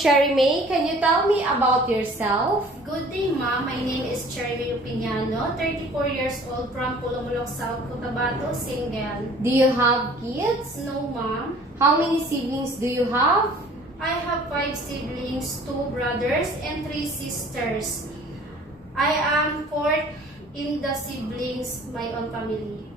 Cherry May. Can you tell me about yourself? Good day, ma'am. My name is Cherry Opiniano, 34 years old from Pulumulok, South Cotabato, single. Do you have kids? No, ma'am. How many siblings do you have? I have 5 siblings, 2 brothers and 3 sisters. I am fourth in the siblings, my own family.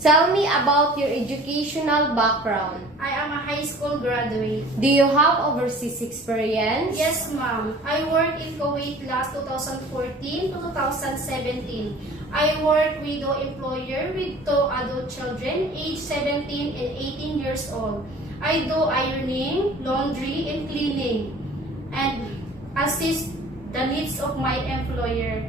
Tell me about your educational background. I am a high school graduate. Do you have overseas experience? Yes, ma'am. I worked in Kuwait last 2014 to 2017. I work with the employer with 2 adult children, age 17 and 18 years old. I do ironing, laundry, and cleaning, and assist the needs of my employer.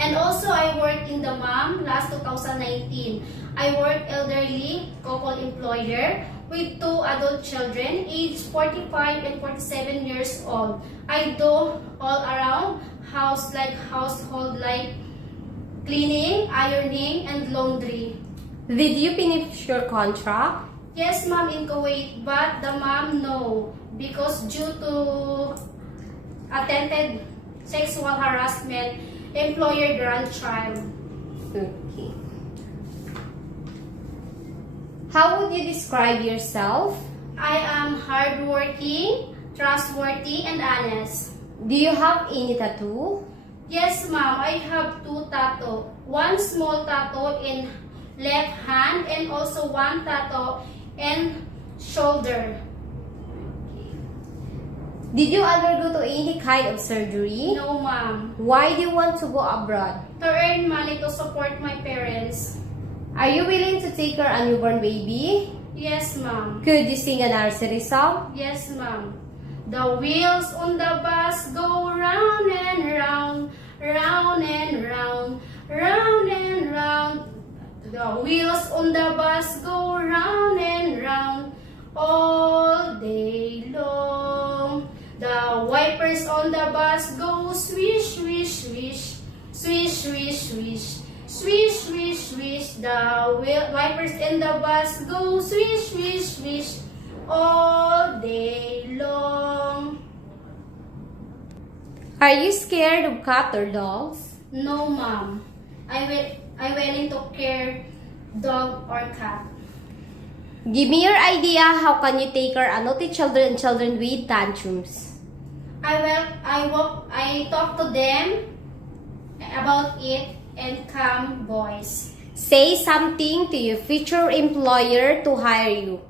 And also, I work in the mom last 2019. I work elderly couple employer with 2 adult children, age 45 and 47 years old. I do all around household like cleaning, ironing, and laundry. Did you finish your contract? Yes, ma'am, in Kuwait, but the mom no, because due to attempted sexual harassment, employer grandchild. Okay. How would you describe yourself? I am hardworking, trustworthy, and honest. Do you have any tattoo? Yes, ma'am, I have 2 tattoo. 1 small tattoo in left hand and also 1 tattoo in shoulder. Did you undergo to any kind of surgery? No, ma'am. Why do you want to go abroad? To earn money to support my parents. Are you willing to take care of a newborn baby? Yes, ma'am. Could you sing a nursery song? Yes, ma'am. The wheels on the bus go round and round, round and round, round and round. The wheels on the bus go round and round all day long. The wipers on the bus go swish, swish, swish, swish, swish, swish, swish, swish, swish. The wipers in the bus go swish, swish, swish all day long. Are you scared of cats or dogs? No, ma'am. I willing to care dog or cat. Give me your idea how can you take care of naughty children and children with tantrums. I talk to them about it and calm voice. Say something to your future employer to hire you.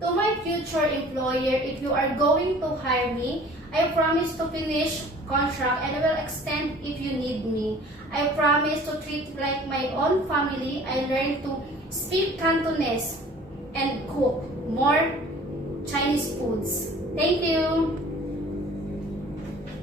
To my future employer, if you are going to hire me, I promise to finish contract and I will extend if you need me. I promise to treat like my own family. I learn to speak Cantonese and cook more Chinese foods. Thank you.